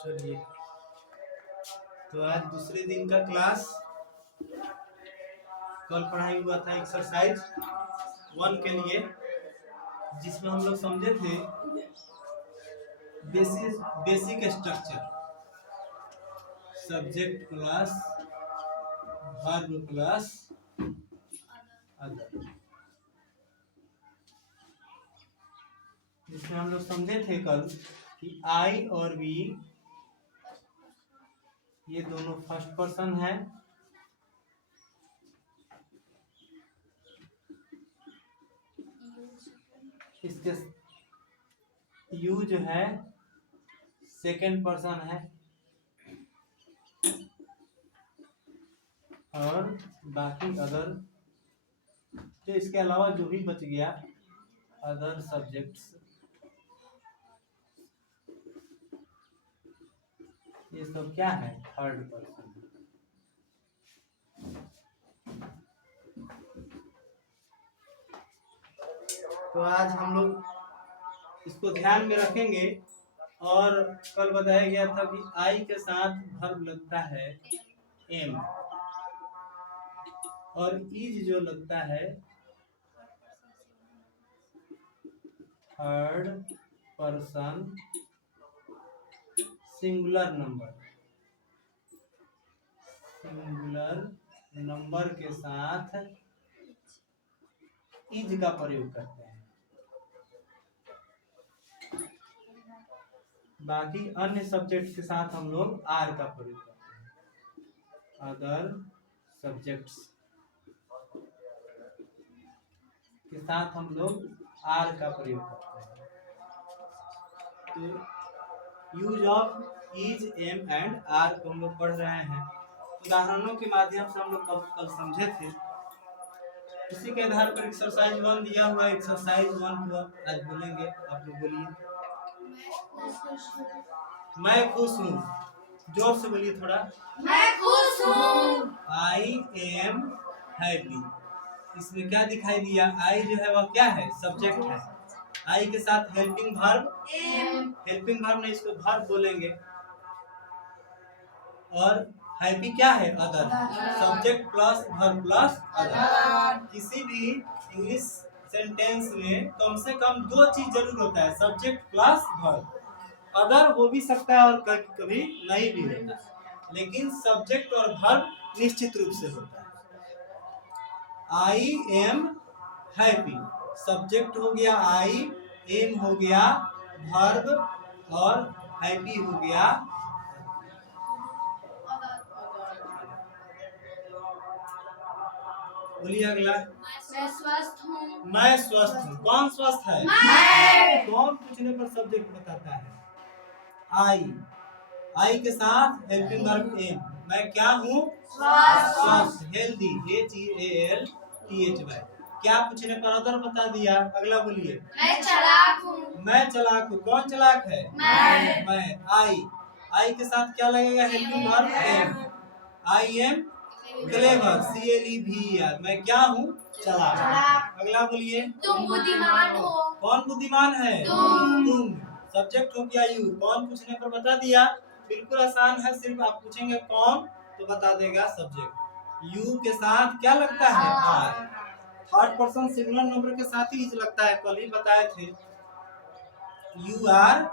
चलिए, तो आज दूसरे दिन का क्लास। कल पढ़ाई हुआ था एक्सरसाइज 1 के लिए, जिसमें हम लोग समझे थे basic structure, subject plus verb plus other. जिसमें हम लोग समझे थे कल कि आई और वी ये दोनों फर्स्ट पर्सन है, इसके यू जो है सेकंड पर्सन है, और बाकी अदर जो इसके अलावा जो भी बच गया अदर सब्जेक्ट्स, ये सब क्या है? Third person. तो आज हम लोग इसको ध्यान में रखेंगे। और कल बताया गया था कि आई के साथ वर्ब लगता है एम, और इज जो लगता है थर्ड पर्सन सिंगुलर नंबर के साथ इज का प्रयोग करते हैं। बाकी अन्य सब्जेक्ट के साथ हम लोग आर का प्रयोग करते हैं। अदर सब्जेक्ट्स के साथ हम लोग आर का प्रयोग करते हैं। तो use of is, am and are को हम लोग पढ़ रहे हैं। उदाहरणों के माध्यम से हम लोग कल समझे थे। इसी के आधार पर एक्सरसाइज 1 दिया हुआ है। एक्सरसाइज 1 को आज बोलेंगे। आप लोग बोलिए। मैं खुश हूँ। जोर से बोलिए थोड़ा। मैं खुश हूँ। I am happy. इसमें क्या दिखाई दिया? आई जो है वह क्या है? सब्जेक्ट है। आई के साथ helping verb am, helping verb नहीं, इसको वर्ब बोलेंगे। और हैप्पी क्या है? Other. Subject plus verb plus other. किसी भी इंग्लिश सेंटेंस में कम से कम 2 चीज जरूर होता है, सब्जेक्ट प्लस वर्ब। अदर हो भी सकता है और कभी नहीं भी होता, लेकिन सब्जेक्ट और वर्ब निश्चित रूप से होता है। आई एम हैप्पी, सब्जेक्ट हो गया आई, एम हो गया वर्ब, और हैप्पी हो गया। बोलिए अगला। मैं स्वस्थ हूँ। मैं स्वस्थ हूँ। कौन स्वस्थ है? मैं। कौन पूछने पर सब्जेक्ट बताता है? आई। आई के साथ हेल्पिंग वर्ब एम। मैं क्या हूँ? स्वस्थ, हेल्दी, HEALTHY। क्या पूछने पर अदर बता दिया? अगला बोलिए। मैं चालाक हूँ। मैं चालाक हूँ। कौन चालाक है? मैं। आई के साथ क्या लगेगा? Helping verb am. I am clever, CLEVER। मैं क्या हूँ? चालाक। अगला बोलिए। तुम बुद्धिमान हो। कौन बुद्धिमान है? तुम। सब्जेक्ट हो गया यू। कौन पूछने पर बता दिया? बिल्कुल आसान है, सिर्फ आप पूछेंगे कौन तो बता देगा सब्जेक्ट। यू के साथ क्या लगता है? Are. Third person singular number के साथ ही इज लगता है, कल ही बताए थे। यू आर,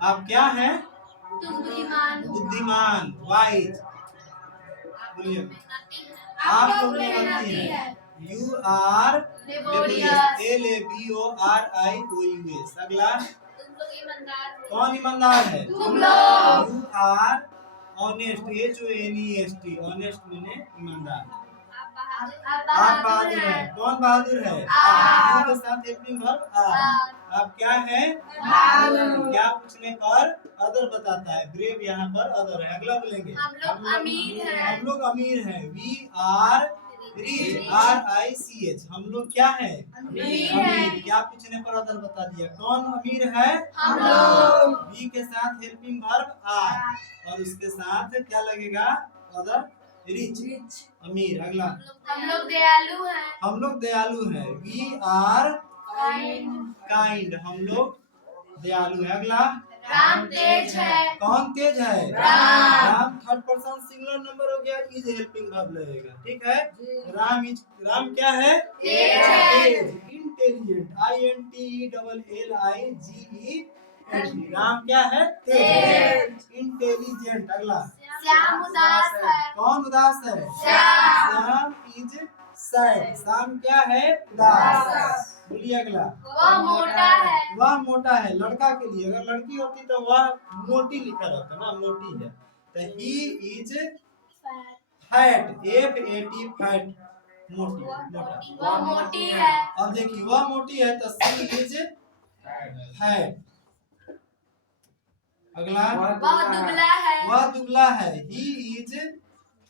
आप क्या हैं? तुम बुद्धिमान हो। बुद्धिमान, वाइज। बोलिए। आप लोग मेहनती हैं। You are laborious, LABORIOUS। अगला। तुम लोग ईमानदार हो। कौन ईमानदार है? तुम लोग। You are honest, HONEST। Honest माने ईमानदार। आप बहादुर हैं। कौन बहादुर है? आप। के साथ हेल्पिंग वर्ब आर। आप क्या हैं? बहादुर। क्या पूछने पर अदर बताता है? ब्रेव यहाँ पर अदर है। अगला बोलेंगे। हम लोग अमीर हैं। हम लोग अमीर हैं। We are rich, RICH। हम लोग क्या हैं? अमीर। क्या पूछने पर अदर बता दिया? कौन अमीर है? हम लोग। वी के साथ हेल्पिंग वर्ब आर, और उसके साथ क्या लगेगा? अदर, रिच, अमीर। अगला। हम लोग दयालु हैं। हम लोग दयालु हैं। We are kind. हम लोग दयालु हैं। अगला। राम तेज है। कौन तेज है? Ram third person singular number हो गया, इज हेल्पिंग वर्ब लगेगा। ठीक है, राम क्या है? तेज है। Intelligent, INTELLIGENT। राम क्या है? तेज। इंटेलिजेंट। अगला, श्याम उदास है। कौन उदास है? श्याम। Is sad. श्याम क्या है? उदास। बोलिए अगला, वह मोटा है। वह मोटा है, लड़का के लिए। अगर लड़की होती तो वह मोटी लिखा रहता ना, मोटी है। तो he is fat, FAT, fat, मोटी, मोटा। वह मोटी है। अब देखिए, वह मोटी है तो सी इज फैट। अगला, वह दुबला है। वह दुबला है, ही इज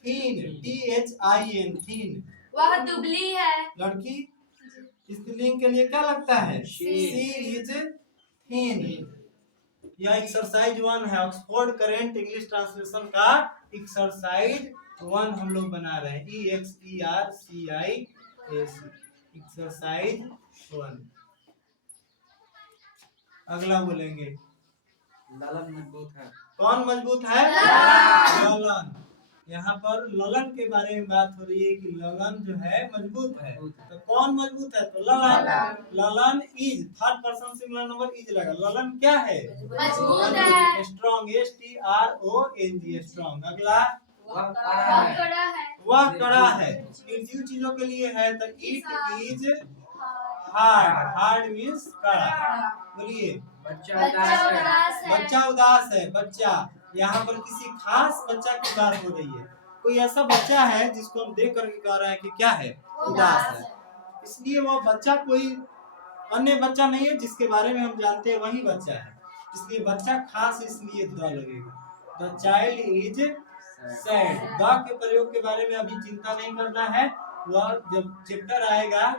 थीन, THIN, थीन। वह दुबली है। लड़की, स्त्रीलिंग के लिए क्या लगता है? शी इज थीन। यह एक्सरसाइज 1 है, ऑक्सफोर्ड करेंट इंग्लिश ट्रांसलेशन का एक्सरसाइज 1 हम लोग बना रहे हैं, EXERCIS, एक्सरसाइज 1। अगला बोलेंगे, ललन मजबूत है। कौन मजबूत है? ललन। ललन। यहाँ पर ललन के बारे में बात हो रही है कि ललन जो है मजबूत है। तो कौन मजबूत है? तो Lalan. Lalan is third person singular number is लगा। ललन क्या है? मजबूत है। Strong, STRONG, strong. अगला, वह वह कड़ा है। वह कड़ा है। निर्जीव चीजों के लिए है तो it is hard. Hard means कड़ा। बोलिए, बच्चा बच्चा उदास है। बच्चा उदास है। बच्चा, यहाँ पर किसी खास बच्चा की बात हो रही है। कोई ऐसा बच्चा है जिसको हम देख करके कह रहे हैं कि क्या है? उदास है। इसलिए वो बच्चा कोई अन्य बच्चा नहीं है जिसके बारे में हम जानते हैं वही बच्चा है, इसलिए बच्चा खास, इसलिए द लगेगा। The child is sad. The के प्रयोग के बारे में अभी चिंता नहीं करना है, वह जब चैप्टर आएगा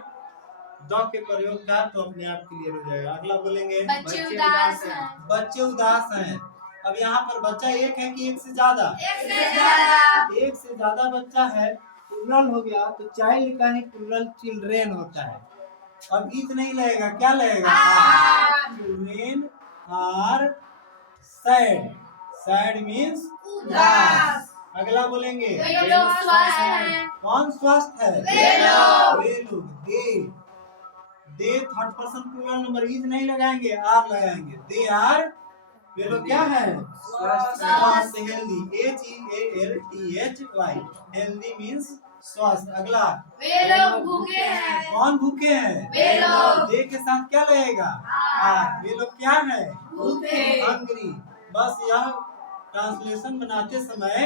द के प्रयोग का तो अपने आप क्लियर हो जाएगा। अगला बोलेंगे, बच्चे उदास हैं। बच्चे उदास हैं। अब यहाँ पर बच्चा एक है कि एक से ज्यादा? एक से ज्यादा। एक से ज्यादा बच्चा है, प्लूरल हो गया तो चाइल्ड का ही प्लूरल चिल्ड्रेन होता है। अब इज नहीं लगेगा, क्या लगेगा? Children are sad. Sad means उदास। अगला बोलेंगे, वे लोग स्वस्थ हैं। कौन स्वस्थ है? वे लोग। वे लोग। They third person plural number is नहीं लगाएंगे, आर लगाएंगे। दे आर, वे लोग क्या है? स्वस्थ, हेल्दी, HEALTHY, हेल्दी मीन्स स्वस्थ। अगला, वे लोग भूखे हैं। कौन भूखे हैं? वे लोग। दे के साथ क्या लगेगा? वे लोग क्या है? भूखे। हंग्री। बस यह ट्रांसलेशन बनाते समय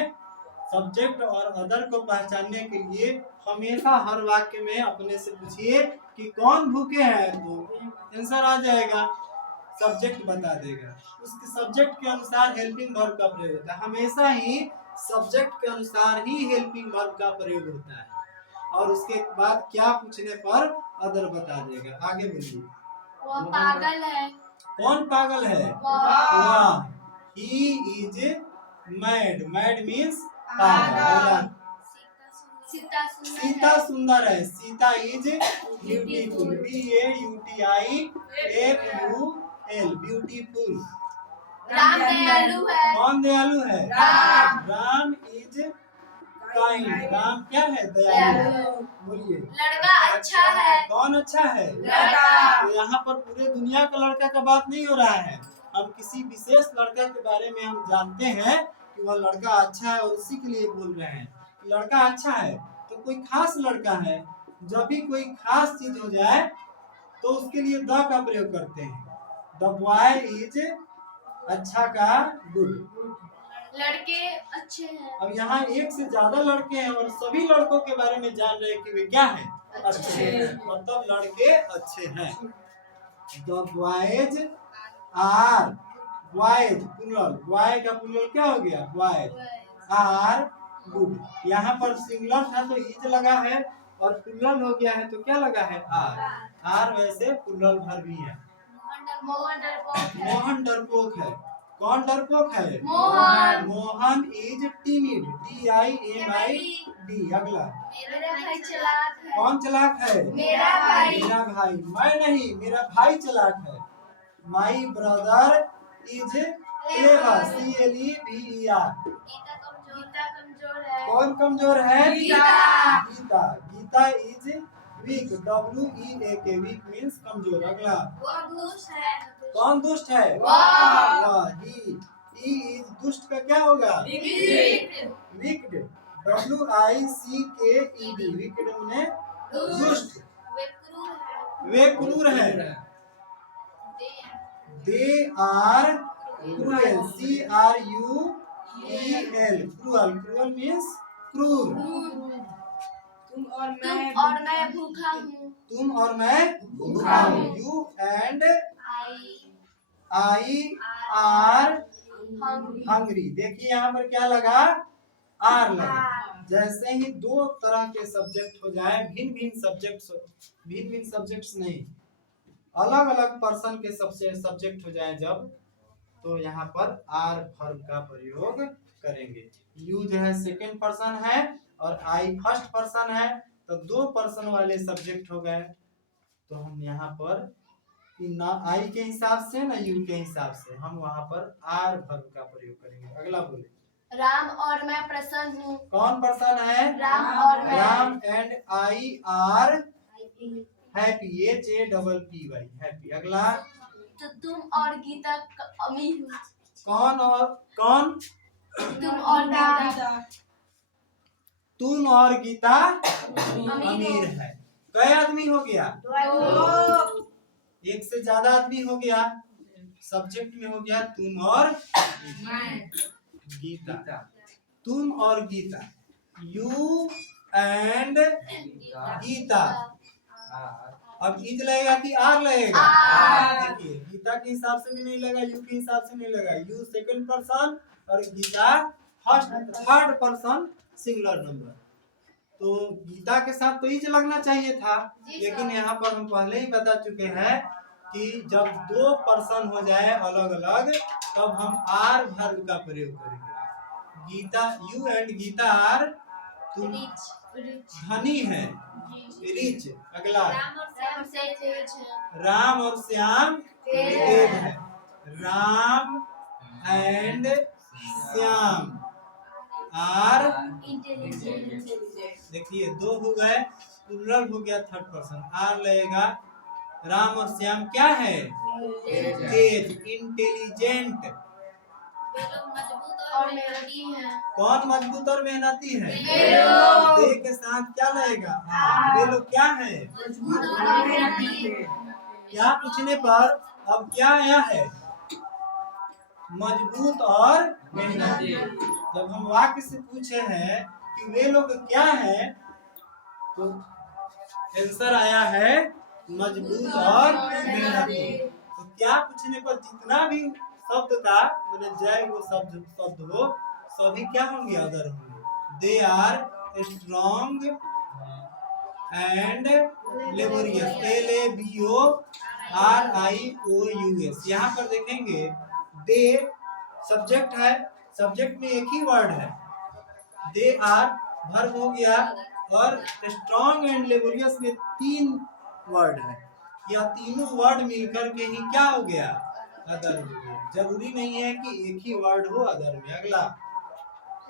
सब्जेक्ट और अदर को पहचानने के लिए हमेशा हर वाक्य में अपने से पूछिए कि कौन भूखे हैं, तो आंसर आ जाएगा, सब्जेक्ट बता देगा। उसके सब्जेक्ट के अनुसार हेल्पिंग वर्ब का प्रयोग होता है। हमेशा ही सब्जेक्ट के अनुसार ही हेल्पिंग वर्ब का प्रयोग होता है, और उसके बाद क्या पूछने पर अदर बता देगा। आगे बोलिए, वह पागल है। कौन पागल है? वह। He is mad. Mad means पागल। सीता सुंदर सीता है। सुंदर है। Sita is beautiful, BAUTIFUL, beautiful. Ram दयालु है। कौन दयालु है? राम। Ram is kind. राम क्या है? दयालु। बोलिए, लड़का अच्छा है। कौन अच्छा है? लड़का। तो यहाँ पर पूरे दुनिया का लड़का का बात नहीं हो रहा है, हम किसी विशेष लड़का के बारे में हम जानते हैं कि वह लड़का अच्छा है और उसी के लिए बोल रहे हैं। लड़का अच्छा है तो कोई खास लड़का है। जब भी कोई खास चीज हो जाए तो उसके लिए द का प्रयोग करते हैं। द बॉय इज अच्छा का गुड। लड़के अच्छे हैं। अब यहाँ एक से ज्यादा लड़के हैं और सभी लड़कों के बारे में जान रहे हैं कि वे क्या हैं? अच्छे हैं, मतलब लड़के अच्छे हैं। The boys are, boys plural, boy का प्लूरल क्या हो गया? Boys are good. यहाँ पर सिंगुलर था तो इज लगा है, और प्लूरल हो गया है तो क्या लगा है? आर। आर वैसे प्लूरल भर भी है। मोहन डरपोक है। मोहन डरपोक है। कौन डरपोक है? Mohan. Mohan is timid, TIMID। अगला, मेरा भाई चालाक है। कौन चलाक है? मेरा भाई। मेरा भाई। मैं नहीं, मेरा भाई चलाक है। My brother is clever, CLEVER। Geeta कमजोर है। कौन कमजोर है? Geeta. Geeta. Geeta is weak, WEAK, weak means कमजोर। अगला, वो दुष्ट है। कौन दुष्ट है? वाह। ही इज दुष्ट का क्या होगा? विक्ड। विक्ड, WICKED, विक्ड माने दुष्ट। वे क्रूर है। वे क्रूर है। They are cruel, CRUEL, cruel, cruel means क्रूर। तुम और मैं भूखा हूँ। तुम और मैं भूखा हूँ। You and I R hungry. देखिए यहाँ पर क्या लगा? आर लगा। जैसे ही दो तरह के सब्जेक्ट हो जाए, भिन्न भिन्न सब्जेक्ट्स नहीं, अलग अलग पर्सन के सबसे सब्जेक्ट हो जाए जब, तो यहाँ पर आर वर्ब का प्रयोग करेंगे। यू जो है सेकंड पर्सन है और आई फर्स्ट पर्सन है, तो दो पर्सन वाले सब्जेक्ट हो गए। तो हम यहाँ पर ना आई के हिसाब से ना यू के हिसाब से हम वहाँ पर आर वर्ब का प्रयोग करेंगे। अगला बोले, राम और मैं प्रसन्न हूँ। कौन पर्सन है? राम और मैं। Ram and I R happy, HAPPY, happy. अगला, तो तुम और गीता अमीर हो। कौन और कौन? तुम और गीता तुम और गीता अमीर अमीर है। कई आदमी हो गया? एक से ज्यादा आदमी हो गया। सब्जेक्ट में हो गया तुम और गीता। तुम और गीता, यू एंड गीता। अब इज लगेगा कि आर लगेगा? देखिए, गीता के हिसाब से भी नहीं लगा, यू के हिसाब से नहीं लगा। यू सेकंड पर्सन और Geeta third person singular number. तो गीता के साथ तो इज लगना चाहिए था, लेकिन यहाँ पर हम पहले ही बता चुके हैं कि जब दो पर्सन हो जाए अलग अलग, तब हम आर वर्ब का प्रयोग करेंगे। Geeta, you and Geeta are, तुम धनी है, रिच। अगला, राम और श्याम तेज है। राम एंड श्याम आर, देखिए दो हो गए, प्लूरल हो गया, थर्ड पर्सन आर लगेगा। राम और श्याम क्या है? तेज, इंटेलिजेंट। और मेहनती है। कौन मजबूत और मेहनती है? वे लोग। दे के साथ क्या लगेगा? वे लोग क्या है? क्या पूछने पर अब क्या आया है? मजबूत और मेहनती। जब हम वाक्य से पूछे हैं कि वे लोग क्या हैं, तो आंसर आया है मजबूत और मेहनती। तो क्या पूछने पर जितना भी शब्द का मैंने जय वो शब्द हो, सभी क्या होंगे? अदर होंगे। They are strong and laborious, LABORIOUS। यहाँ पर देखेंगे दे सब्जेक्ट है, सब्जेक्ट में एक ही वर्ड है। दे आर वर्ब हो गया, और स्ट्रॉन्ग एंड लेबोरियस में तीन वर्ड है। यह तीनों वर्ड मिलकर के ही क्या हो गया? अदर हो गया। जरूरी नहीं है कि एक ही वर्ड हो अदर में। अगला,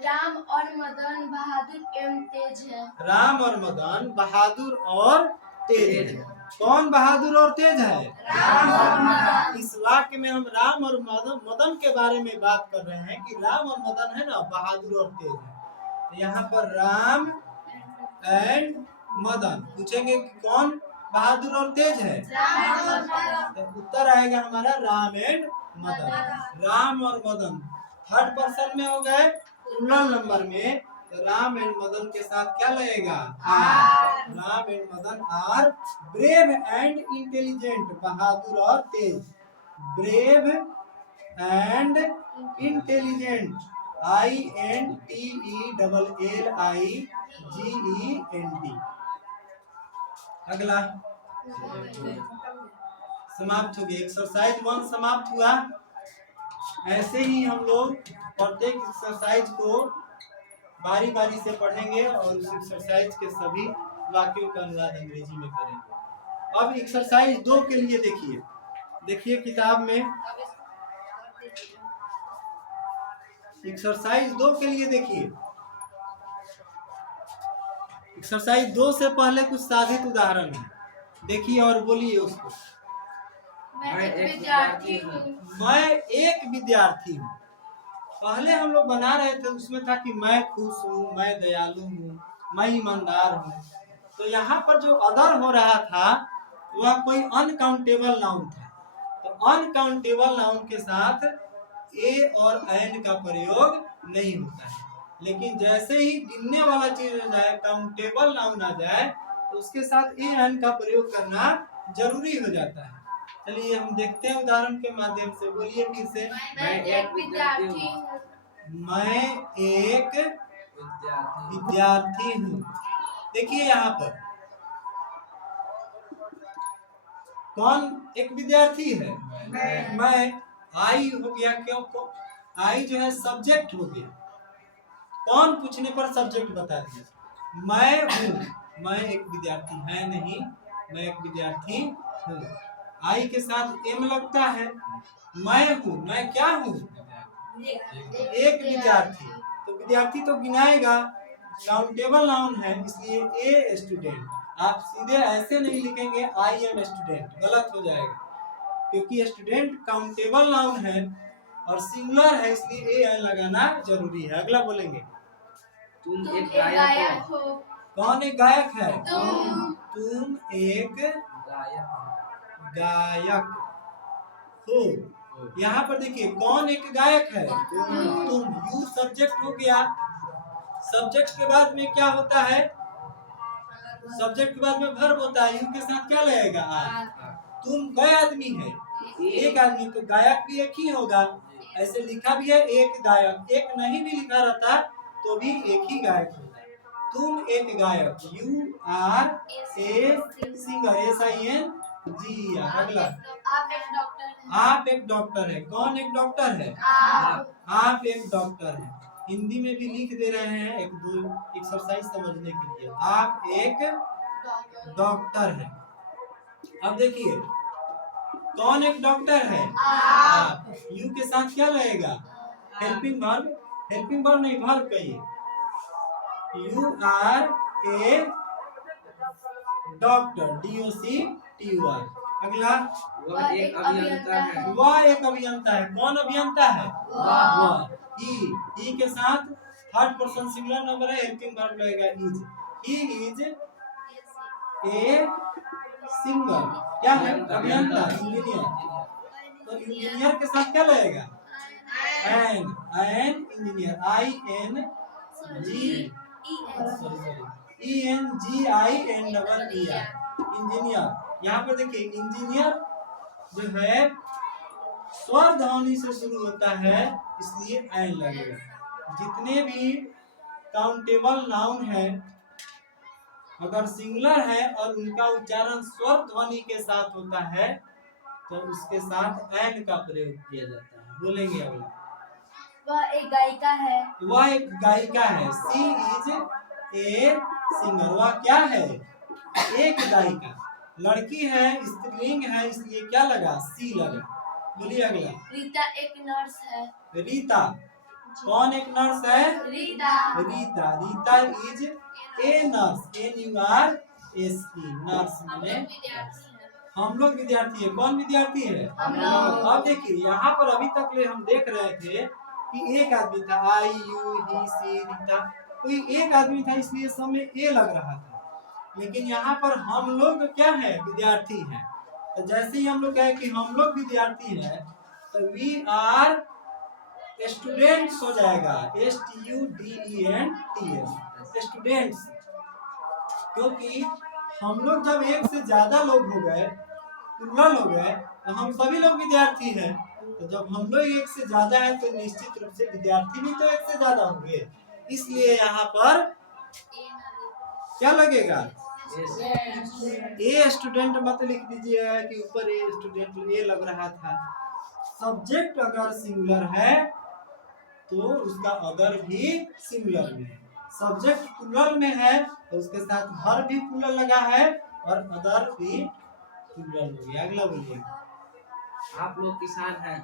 राम और मदन बहादुर एवं तेज है। राम और मदन बहादुर और तेज है। कौन बहादुर और तेज है? राम और मदन। इस वाक्य में हम राम और मदन के बारे में बात कर रहे हैं कि राम और मदन है ना, बहादुर और तेज है। तो यहाँ पर राम एंड मदन पूछेंगे कि कौन बहादुर और तेज है? राम और मदन। तो उत्तर आएगा हमारा राम एंड मदन। राम और मदन थर्ड पर्सन में हो गए, प्लूरल नंबर में, तो राम एंड मदन के साथ क्या लगेगा? Are. Ram and Madan are brave and intelligent, बहादुर और तेज। Brave and intelligent, INTELLIGENT। अगला समाप्त हो गया। एक्सरसाइज 1 समाप्त हुआ। ऐसे ही हम लोग प्रत्येक एक्सरसाइज को बारी बारी से पढ़ेंगे और उस एक्सरसाइज के सभी वाक्यों का अनुवाद अंग्रेजी में करेंगे। अब एक्सरसाइज 2 के लिए देखिए किताब में एक्सरसाइज 2 के लिए देखिए, एक्सरसाइज 2 से पहले कुछ साधित उदाहरण है, देखिए और बोलिए उसको। मैं एक विद्यार्थी हूँ। मैं एक विद्यार्थी हूँ। पहले हम लोग बना रहे थे, उसमें था कि मैं खुश हूँ, मैं दयालु हूँ, मैं ईमानदार हूँ। तो यहाँ पर जो अदर हो रहा था वह कोई अनकाउंटेबल नाउन था। तो अनकाउंटेबल नाउन के साथ ए और एन का प्रयोग नहीं होता है, लेकिन जैसे ही गिनने वाला चीज आ जाए, काउंटेबल नाउन आ जाए, तो उसके साथ ए एन का प्रयोग करना जरूरी हो जाता है। चलिए हम देखते हैं उदाहरण के माध्यम से, बोलिए फिर से। मैं एक विद्यार्थी हूँ। मैं एक विद्यार्थी हूँ। देखिए यहाँ पर कौन एक विद्यार्थी है? मैं। आई हो गया, क्यों आई जो है सब्जेक्ट हो गया। कौन पूछने पर सब्जेक्ट बता दिया? मैं हूँ, मैं एक विद्यार्थी है नहीं, मैं एक विद्यार्थी हूँ। आई के साथ एम लगता है। मैं हूँ, मैं क्या हूँ? एक विद्यार्थी। तो विद्यार्थी तो गिनाएगा, काउंटेबल नाउन है, इसलिए ए स्टूडेंट। आप सीधे ऐसे नहीं लिखेंगे आई एम स्टूडेंट, गलत हो जाएगा, क्योंकि स्टूडेंट काउंटेबल नाउन है और सिंगुलर है, इसलिए ए एन लगाना जरूरी है। अगला बोलेंगे। तुम एक गायक हो। कौन एक गायक है? तुम एक गायक हो। यहाँ पर देखिए कौन एक गायक है? तुम। यू सब्जेक्ट हो गया। सब्जेक्ट के बाद में क्या होता है? सब्जेक्ट के बाद में वर्ब होता है, यू के साथ क्या लगेगा? आर। तुम गए आदमी है, एक आदमी, तो गायक भी एक ही होगा। ऐसे लिखा भी है एक गायक, एक नहीं भी लिखा रहता तो भी एक ही गायक होता है। तुम एक गायक, you are a singer, S I N G. अगला। आप एक डॉक्टर हैं। आप एक डॉक्टर है। कौन एक डॉक्टर है? आप एक डॉक्टर है। हिंदी में भी लिख दे रहे हैं, एक दो एक्सरसाइज समझने के लिए। आप एक डॉक्टर है। अब देखिए कौन एक डॉक्टर है? आप। यू के साथ क्या लगेगा? Helping verb. हेल्पिंग वर्ब नहीं, वर्ब कहिए। You are a doctor, DOCTOR। अगला। वह एक अभियंता है। वह एक अभियंता है। कौन अभियंता है? वह। ही के साथ थर्ड पर्सन सिंगुलर नंबर है, हेल्पिंग वर्ब लगेगा is. He is a singer, क्या है? अभियंता, इंजीनियर। तो इंजीनियर के साथ क्या लगेगा? An engineer, INGINER engineer. यहाँ पर देखिए इंजीनियर जो है स्वर ध्वनि से शुरू होता है, इसलिए एन लगेगा। जितने भी काउंटेबल नाउन है अगर सिंगुलर है और उनका उच्चारण स्वर ध्वनि के साथ होता है तो उसके साथ एन का प्रयोग किया जाता है। बोलेंगे अगला। वह एक गायिका है। वह एक गायिका है। सी इज ए सिंगर। वह क्या है? एक गायिका। लड़की है, स्त्रीलिंग है, इसलिए क्या लगा? सी लगा। बोलिए अगला। रीता एक नर्स है। रीता। कौन एक नर्स है? Rita. Rita is a nurse, NURSE, nurse माने। हम लोग विद्यार्थी है। कौन विद्यार्थी है? हम लोग। अब देखिए यहाँ पर अभी तक ले हम देख रहे थे कि एक आदमी था, आई यू ही सी रीता, कोई एक आदमी था, इसलिए सब में ए लग रहा था। लेकिन यहाँ पर हम लोग क्या है? विद्यार्थी हैं। तो जैसे ही हम लोग कहे कि हम लोग विद्यार्थी हैं तो वी आर स्टूडेंट्स हो जाएगा, STUDENTS, स्टूडेंट्स। क्योंकि हम लोग जब एक से ज्यादा लोग हो गए, प्लुरल हो गए, तो हम सभी लोग विद्यार्थी हैं। तो जब हम लोग एक से ज्यादा है तो निश्चित रूप से विद्यार्थी भी तो एक से ज्यादा होंगे, इसलिए यहाँ पर क्या लगेगा? ए स्टूडेंट मत लिख दीजिएगा कि ऊपर ए स्टूडेंट ए लग रहा था। सब्जेक्ट अगर सिंगुलर है तो उसका अदर भी सिंगुलर में है। सब्जेक्ट प्लुरल में है तो उसके साथ वर्ब भी प्लुरल लगा है और अदर भी प्लुरल हो गया। अगला बोलिए। आप लोग किसान हैं।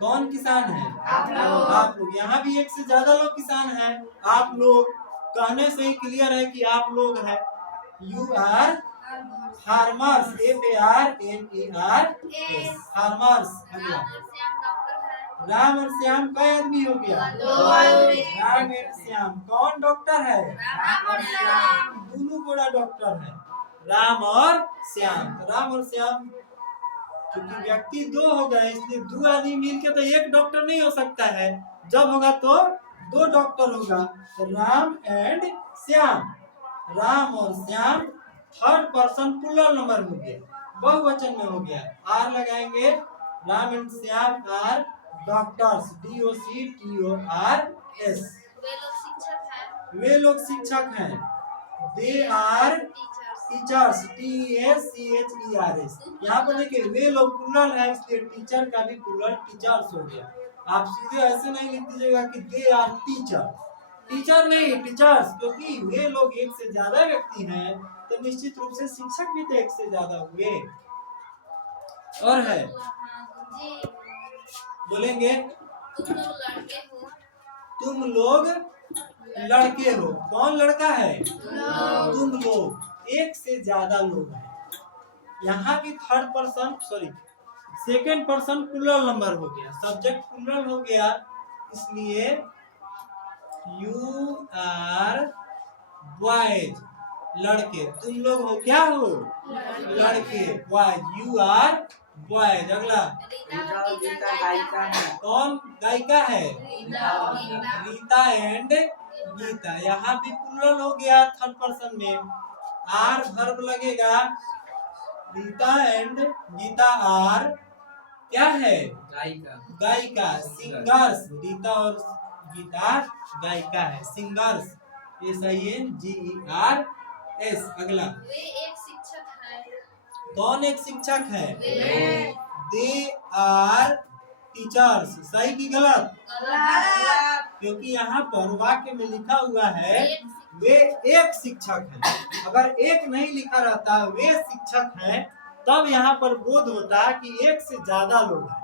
कौन किसान है? आप लोग। आप लोग। यहाँ भी एक से ज्यादा लोग किसान हैं। आप लोग कहने से ही क्लियर है कि आप लोग हैं। You are farmers, FARMERS, farmers. अगला, राम और श्याम कई आदमी हो गया? दो आदमी। राम एंड श्याम। कौन डॉक्टर है? राम और श्याम। दोनों बड़ा डॉक्टर है, राम और श्याम। तो राम और श्याम, क्योंकि व्यक्ति दो हो गए इसलिए दो आदमी मिलके तो एक डॉक्टर नहीं हो सकता है। जब होगा तो दो डॉक्टर होगा। तो राम एंड श्याम, राम और Shyam third person plural number हो गया, बहुवचन में हो गया। आर लगाएंगे, Ram and Shyam are doctors, DOCTORS। वे लोग शिक्षक हैं। They are teachers, TEACHERS। यहाँ पर देखिए वे लोग प्लूरल है इसलिए टीचर का भी प्लूरल टीचर्स हो गया। आप सीधे ऐसे नहीं लिख दीजिएगा कि दे आर टीचर, टीचर नहीं टीचर्स, क्योंकि वे लोग एक से ज्यादा व्यक्ति हैं तो निश्चित रूप से शिक्षक भी तो एक से ज्यादा हुए। और है, बोलेंगे तुम लोग लड़के हो। कौन लड़का है? तुम लोग। एक से ज्यादा लोग हैं। यहाँ भी third person second person plural number हो गया, सब्जेक्ट प्लूरल हो गया, इसलिए यू आर बॉयज, लड़के। तुम लोग हो क्या हो? लड़के, बॉयज। You are boys. अगला, रीता और गीता गायिका है। कौन गायिका है? रीता। रीता एंड गीता। यहाँ भी प्लूरल हो गया थर्ड पर्सन में, आर वर्ब लगेगा। रीता एंड गीता आर क्या है? गायिका। गायिका, सिंगर्स। रीता और गीता गायिका है, सिंगर्स, SINGERS। अगला, वे एक शिक्षक है। कौन एक शिक्षक है? वे। They are teachers. सही की गलत? गलत। क्योंकि यहाँ पर वाक्य में लिखा हुआ है वे एक शिक्षक हैं। अगर एक नहीं लिखा रहता वे शिक्षक हैं तब यहाँ पर बोध होता कि एक से ज्यादा लोग हैं,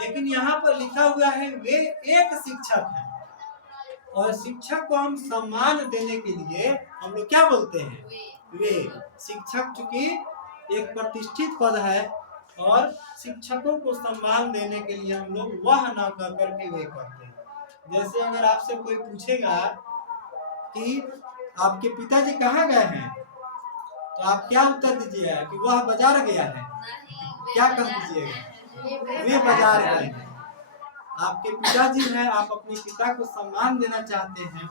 लेकिन यहाँ पर लिखा हुआ है वे एक शिक्षक हैं। और शिक्षक को हम सम्मान देने के लिए हम लोग क्या बोलते हैं? वे। शिक्षक चूंकि एक प्रतिष्ठित पद है और शिक्षकों को सम्मान देने के लिए हम लोग वह ना कर करके वे करते हैं। जैसे अगर आपसे कोई पूछेगा कि आपके पिताजी कहाँ गए हैं, तो आप क्या उत्तर दीजिएगा? कि वह बाजार गया है। क्या कह दीजिएगा? वे बाजार गए हैं। आपके पिताजी हैं, आप अपने पिता को सम्मान देना चाहते हैं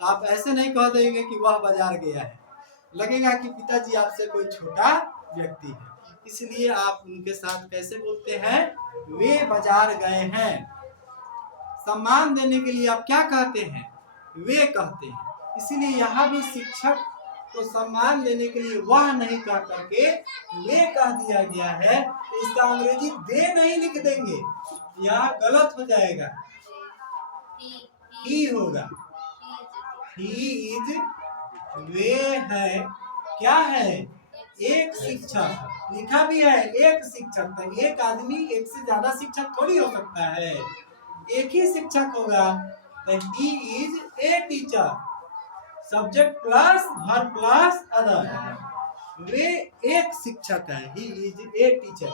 तो आप ऐसे नहीं कह देंगे कि वह बाजार गया है, लगेगा कि पिताजी आपसे कोई छोटा व्यक्ति है, इसलिए आप उनके साथ कैसे बोलते हैं? वे बाजार गए हैं। सम्मान देने के लिए आप क्या कहते हैं? वे कहते हैं। इसीलिए यहाँ भी शिक्षक को सम्मान देने के लिए वह नहीं कह करके वे कह दिया गया है। तो इसका अंग्रेजी दे नहीं लिख देंगे, यह गलत हो जाएगा, ही होगा। ही इज, वे है, क्या है? एक शिक्षक। लिखा भी है एक शिक्षक, तो एक आदमी एक से ज्यादा शिक्षक थोड़ी हो सकता है, एक ही शिक्षक होगा। तो he is a teacher, subject plus verb plus other, वे एक शिक्षक है। He is a teacher.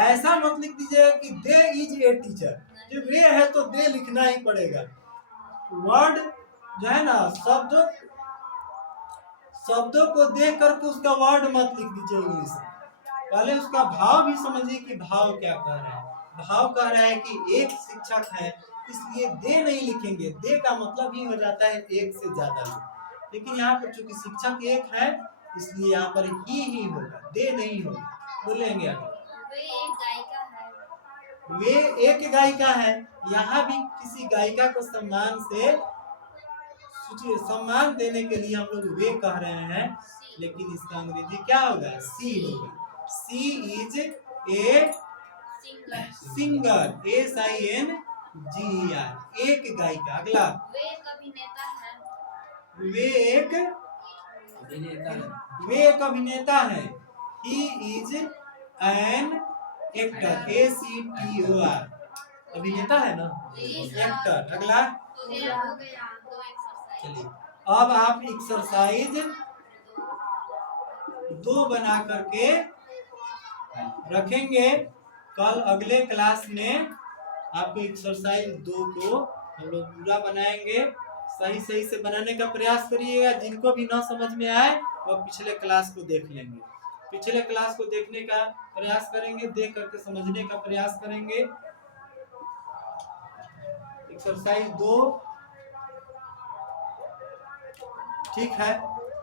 ऐसा मत लिख दीजिए कि दे इज ए टीचर, जो वे है तो दे लिखना ही पड़ेगा। वर्ड जो है ना, शब्दों को देख करके उसका वर्ड मत लिख दीजिए इंग्लिश में, पहले उसका भाव भी समझिए कि भाव क्या कह रहा है। भाव कह रहा है कि एक शिक्षक है, इसलिए दे नहीं लिखेंगे, दे का मतलब ही हो जाता है एक से ज्यादा लोग, लेकिन यहाँ पर चूंकि शिक्षक एक है इसलिए यहाँ पर ही होगा, दे नहीं होगा। बोलेंगे आप, वे एक गायिका है। यहाँ भी किसी गायिका को सम्मान देने के लिए हम लोग वे कह रहे हैं, लेकिन इसका अंग्रेजी क्या होगा? सी होगा। सी इज ए सिंगर, SINGER, एक गायिका। अगला, वे एक अभिनेता है। He is an actor, ACTOR, अभिनेता है ना, एक्टर। अगला चलिए, अब आप एक्सरसाइज 2 बना करके रखेंगे। कल अगले क्लास में आपको एक्सरसाइज 2 को हम लोग पूरा बनाएंगे। सही से बनाने का प्रयास करिएगा। जिनको भी ना समझ में आए वो पिछले क्लास को देख लेंगे, पिछले क्लास को देखने का प्रयास करेंगे, देख करके समझने का प्रयास करेंगे। एक्सरसाइज 2 ठीक है।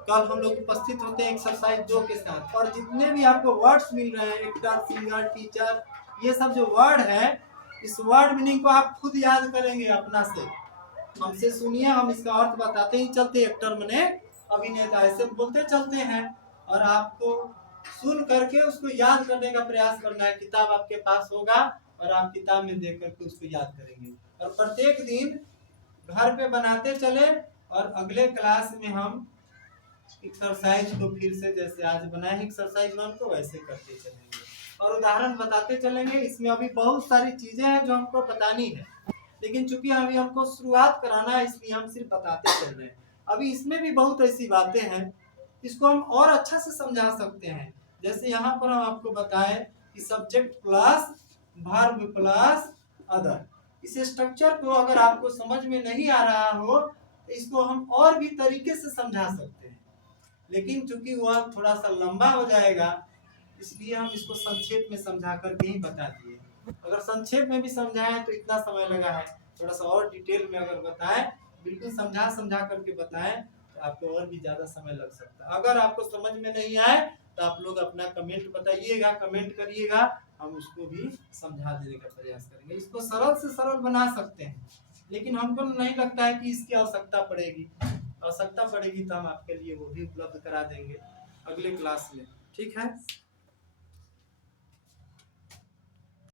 कल हम लोग उपस्थित होते हैं एक्सरसाइज 2 के साथ। और जितने भी आपको वर्ड्स मिल रहे हैं, एक्टर, सिंगर, टीचर, ये सब जो वर्ड है, इस वर्ड मीनिंग को आप खुद याद करेंगे अपना से। हमसे सुनिए, हम इसका अर्थ बताते ही चलते। एक्टर मने अभिनेता, ऐसे बोलते चलते हैं और आपको सुन करके उसको याद करने का प्रयास करना है। किताब आपके पास होगा और आप किताब में देख करके उसको याद करेंगे। और प्रत्येक दिन घर पे बनाते चले और अगले क्लास में हम एक्सरसाइज को फिर से जैसे आज बनाए एक्सरसाइज 1 को वैसे करते चलेंगे और उदाहरण बताते चलेंगे। इसमें अभी बहुत सारी चीजें हैं जो हमको बतानी है, लेकिन चूंकि अभी हमको शुरुआत कराना है इसलिए हम सिर्फ बताते चल रहे हैं। अभी इसमें भी बहुत ऐसी बातें हैं, इसको हम और अच्छा से समझा सकते हैं। जैसे यहाँ पर हम आपको बताएं कि subject plus verb plus other, इस स्ट्रक्चर को अगर आपको समझ में नहीं आ रहा हो तो इसको हम और भी तरीके से समझा सकते हैं, लेकिन चूंकि वह थोड़ा सा लंबा हो जाएगा इसलिए हम इसको संक्षेप में समझा करके ही बता दिए। अगर संक्षेप में भी समझाएं तो इतना समय लगा है, थोड़ा सा और डिटेल में अगर बताएं, बिल्कुल समझा करके बताएं तो आपको और भी ज्यादा समय लग सकता है। अगर आपको समझ में नहीं आए तो आप लोग अपना कमेंट बताइएगा, कमेंट करिएगा, हम उसको भी समझा देने का प्रयास करेंगे। इसको सरल से सरल बना सकते हैं, लेकिन हमको नहीं लगता है कि इसकी आवश्यकता पड़ेगी। आवश्यकता पड़ेगी तो हम आपके लिए वो भी उपलब्ध करा देंगे अगले क्लास में। ठीक है।